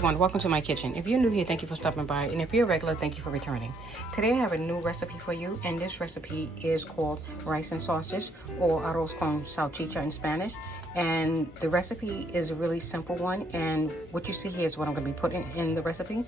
everyone, welcome to my kitchen. If you're new here, thank you for stopping by, and if you're a regular, thank you for returning. Today I have a new recipe for you, and this recipe is called rice and sausage, or arroz con salchicha in Spanish. And the recipe is a really simple one, and what you see here is what I'm going to be putting in the recipe.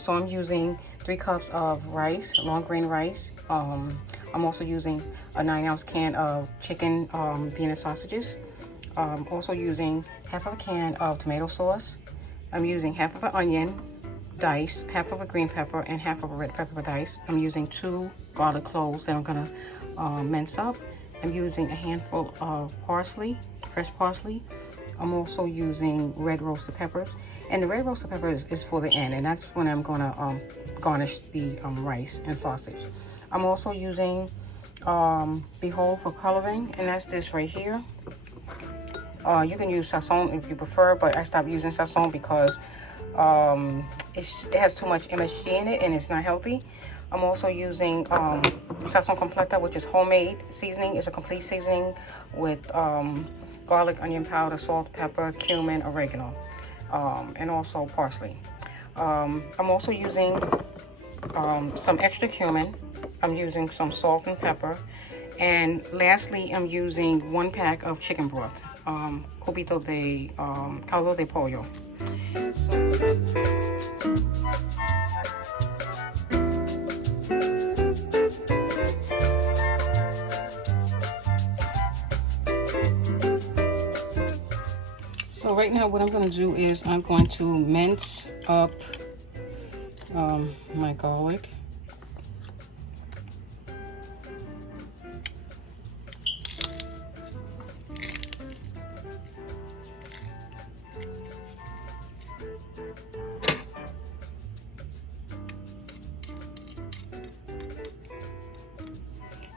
So I'm using 3 cups of rice, long grain rice. I'm also using a 9-ounce can of chicken Vienna sausages. Also using half of a can of tomato sauce. I'm using half of an onion diced, half of a green pepper, and half of a red pepper diced. I'm using 2 garlic cloves that I'm gonna mince up. I'm using a handful of parsley, fresh parsley. I'm also using red roasted peppers, and the red roasted peppers is for the end, and that's when I'm gonna garnish the rice and sausage. I'm also using the whole for coloring, and that's this right here. You can use sazon if you prefer, but I stopped using sazon because it has too much MSG in it and it's not healthy. I'm also using sazon completa, which is homemade seasoning. It's a complete seasoning with garlic, onion powder, salt, pepper, cumin, oregano, and also parsley. I'm also using some extra cumin. I'm using some salt and pepper. And lastly, I'm using 1 pack of chicken broth, cubito de caldo de pollo. So right now what I'm going to do is I'm going to mince up my garlic.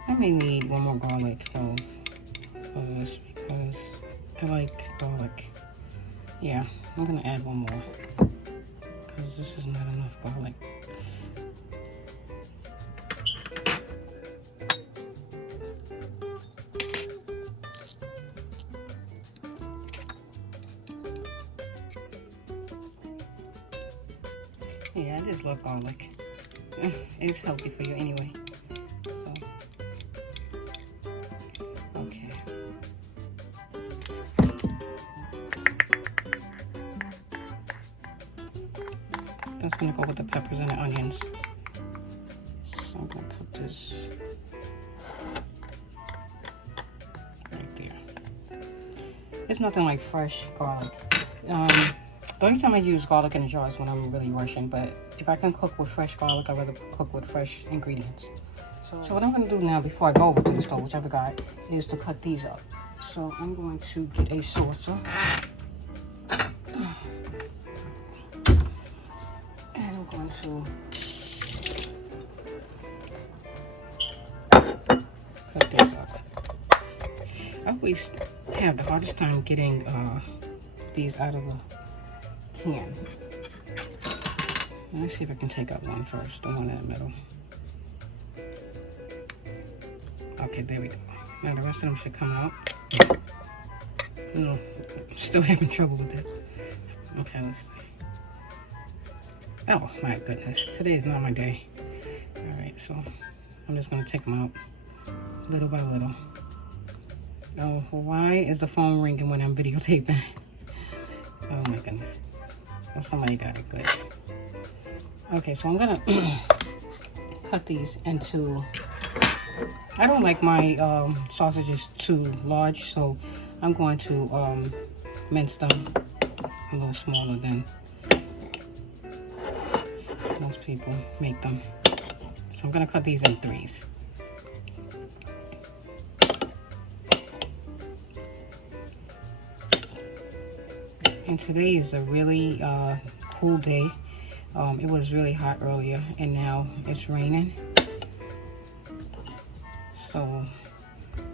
I may need 1 more garlic though for this because I like garlic. Yeah, I'm gonna add 1 more because this is not enough garlic. Yeah, I just love garlic. It's healthy for you anyway. So, okay. That's gonna go with the peppers and the onions. So I'm gonna put this right there. It's nothing like fresh garlic. The only time I use garlic in a jar is when I'm really rushing, but if I can cook with fresh garlic, I'd rather cook with fresh ingredients. So what I'm going to do now, before I go over to the stove, which I forgot, is to cut these up. So I'm going to get a saucer. And I'm going to cut this up. I always have the hardest time getting these out of the can. Let me see if I can take out one first, the one in the middle. Okay, there we go. Now the rest of them should come out. No, still having trouble with it. Okay, let's see. Oh my goodness, today is not my day. Alright, so I'm just going to take them out little by little. Oh, why is the phone ringing when I'm videotaping? Oh my goodness. Oh, somebody got it good. Okay, so I'm gonna cut these into, I don't like my sausages too large, so I'm going to mince them a little smaller than most people make them. So I'm gonna cut these in 3s. And today is a really cool day. It was really hot earlier, and now it's raining. So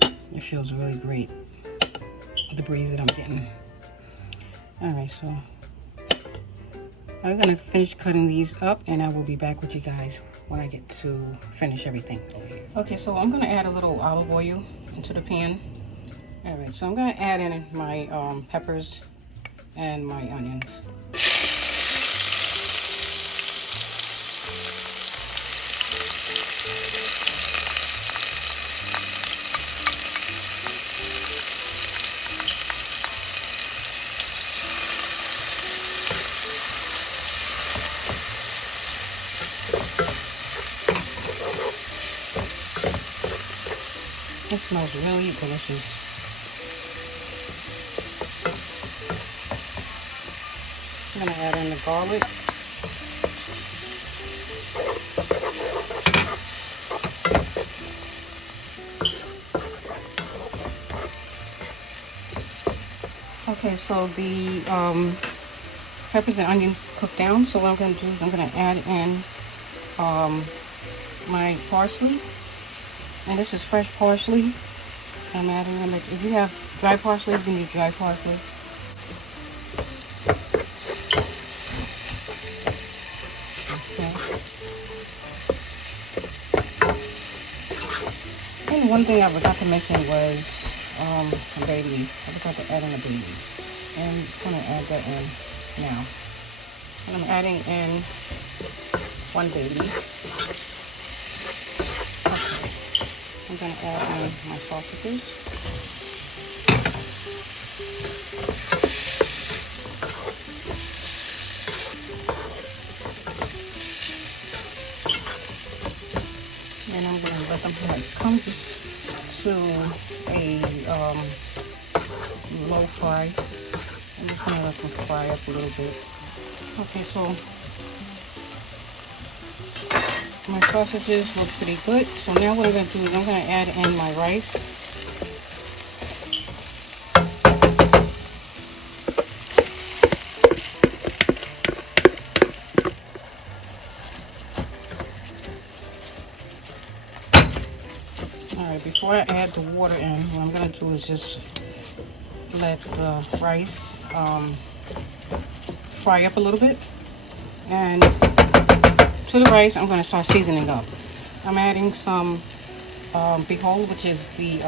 it feels really great, the breeze that I'm getting. Alright, so I'm gonna finish cutting these up, and I will be back with you guys when I get to finish everything. Okay, so I'm gonna add a little olive oil into the pan. Alright, so I'm gonna add in my peppers and my onions. It smells really delicious. I'm gonna add in the garlic. Okay, so the peppers and onions cooked down. So what I'm gonna do is I'm gonna add in my parsley, and this is fresh parsley. I'm adding in. If you have dry parsley, you need dry parsley. Okay. And one thing I forgot to mention was a bay leaf. I forgot to add in a bay leaf, and I'm gonna add that in now. And I'm adding in 1 bay leaf. I'm going to add in my sausages. And I'm going to let them come to a low fry. I'm just going to let them fry up a little bit. Okay, so my sausages look pretty good. So now what I'm going to do is I'm going to add in my rice. Alright, before I add the water in, what I'm going to do is just let the rice fry up a little bit. And to the rice, I'm going to start seasoning up. I'm adding some behold, which is the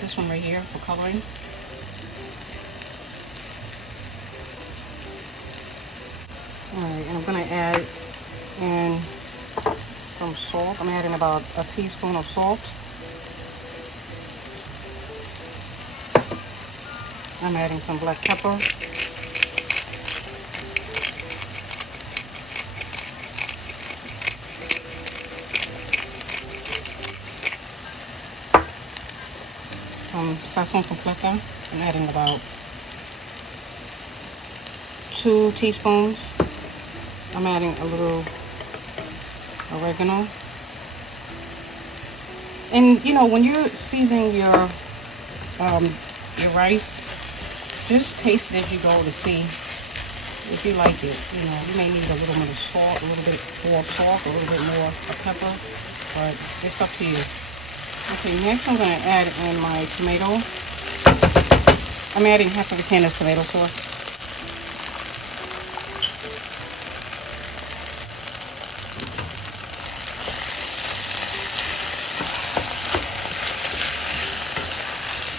this one right here for coloring. Alright, and I'm going to add in some salt. I'm adding about a teaspoon of salt. I'm adding some black pepper. Some sazon completo. I'm adding about 2 teaspoons. I'm adding a little oregano. And you know, when you're seasoning your rice, just taste it as you go to see if you like it. You know, you may need a little bit of salt, a little bit more salt, a little bit more of pepper, but it's up to you. Okay, next I'm going to add in my tomato. I'm adding half of a can of tomato sauce.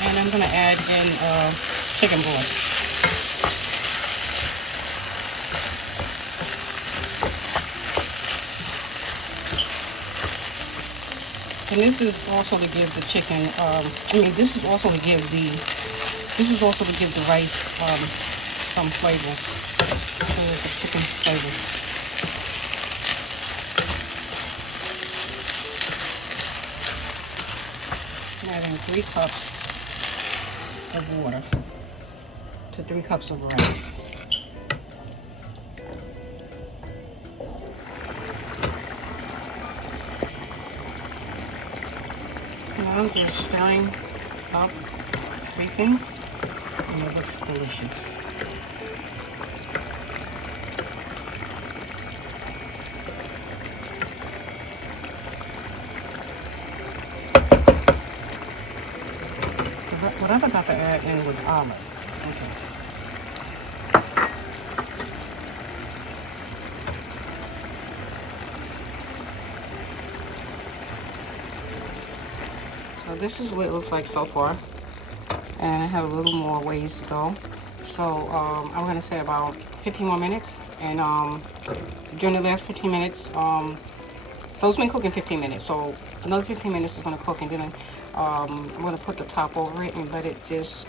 And I'm going to add in chicken broth. And this is also to give the chicken, this is also to give the rice some flavor. So the chicken flavor. I'm adding 3 cups of water to 3 cups of rice. Now I'm just stirring up everything, and it looks delicious. What I forgot to add in was olive. Okay. So this is what it looks like so far, and I have a little more ways to go. So I'm going to say about 15 more minutes, and during the last 15 minutes, so it's been cooking 15 minutes, so another 15 minutes is going to cook, and then I'm going to put the top over it and let it just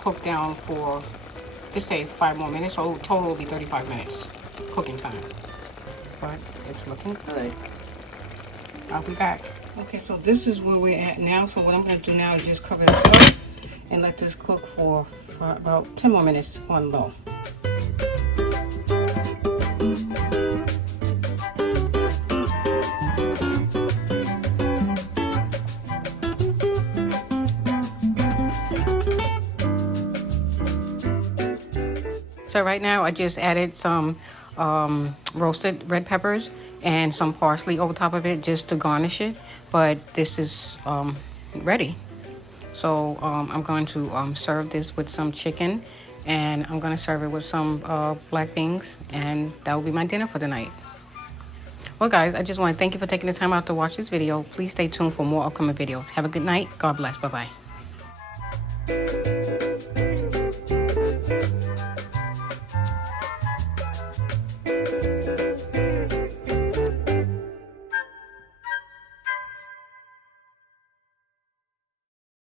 cook down for, let's say, 5 more minutes, so total will be 35 minutes cooking time. But it's looking good. I'll be back. Okay, so this is where we're at now. So what I'm going to do now is just cover this up and let this cook for about 10 more minutes on low. So right now I just added some roasted red peppers and some parsley over top of it just to garnish it. But this is ready. So I'm going to serve this with some chicken, and I'm going to serve it with some black beans, and that will be my dinner for the night. Well guys, I just want to thank you for taking the time out to watch this video. Please stay tuned for more upcoming videos. Have a good night. God bless. Bye-bye.